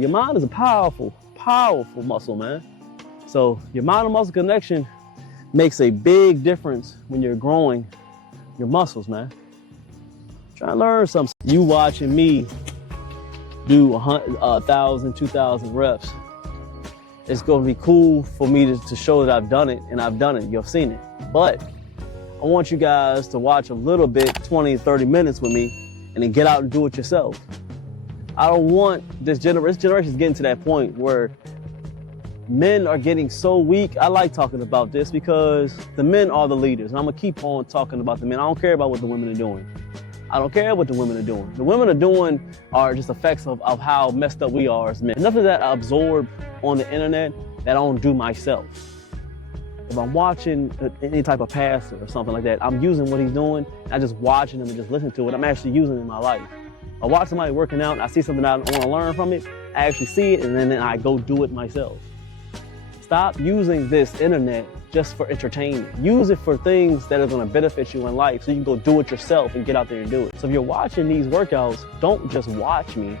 Your mind is a powerful, powerful muscle, man. So your mind and muscle connection makes a big difference when you're growing your muscles, man. Try to learn something. You watching me do 1,000, 2,000 reps. It's going to be cool for me to show that I've done it, and I've done it. You've seen it. But I want you guys to watch a little bit, 20, 30 minutes with me, and then get out and do it yourself. I don't want this generation is getting to that point where men are getting so weak. I like talking about this because the men are the leaders, and I'm gonna keep on talking about the men. I don't care about what the women are doing. I don't care what the women are doing. The women are doing are just effects of how messed up we are as men. Enough of that I absorb on the internet that I don't do myself. If I'm watching any type of pastor or something like that, I'm using what he's doing, not just watching him and just listening to it. I'm actually using it in my life. I watch somebody working out and I see something that I want to learn from it, I actually see it and then I go do it myself. Stop using this internet just for entertainment. Use it for things that are going to benefit you in life so you can go do it yourself and get out there and do it. So if you're watching these workouts, don't just watch me.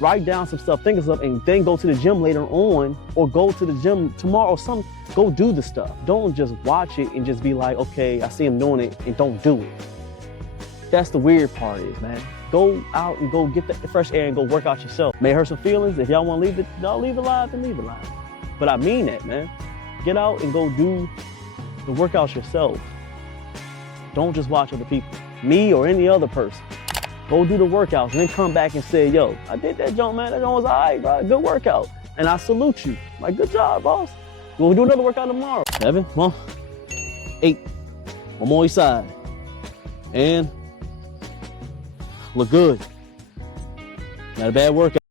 Write down some stuff, think of stuff, and then go to the gym later on or go to the gym tomorrow or go do the stuff. Don't just watch it and just be like, okay, I see him doing it, and don't do it. That's the weird part is, man. Go out and go get the fresh air and go work out yourself. May hurt some feelings. If y'all want to leave it, y'all leave it live, then leave it live. But I mean that, man. Get out and go do the workouts yourself. Don't just watch other people, me or any other person. Go do the workouts and then come back and say, yo, I did that jump, man. That jump was all right, bro. Good workout. And I salute you. Like, good job, boss. We'll do another workout tomorrow. 7, come on. 8. One more each side. And look good. Not a bad workout.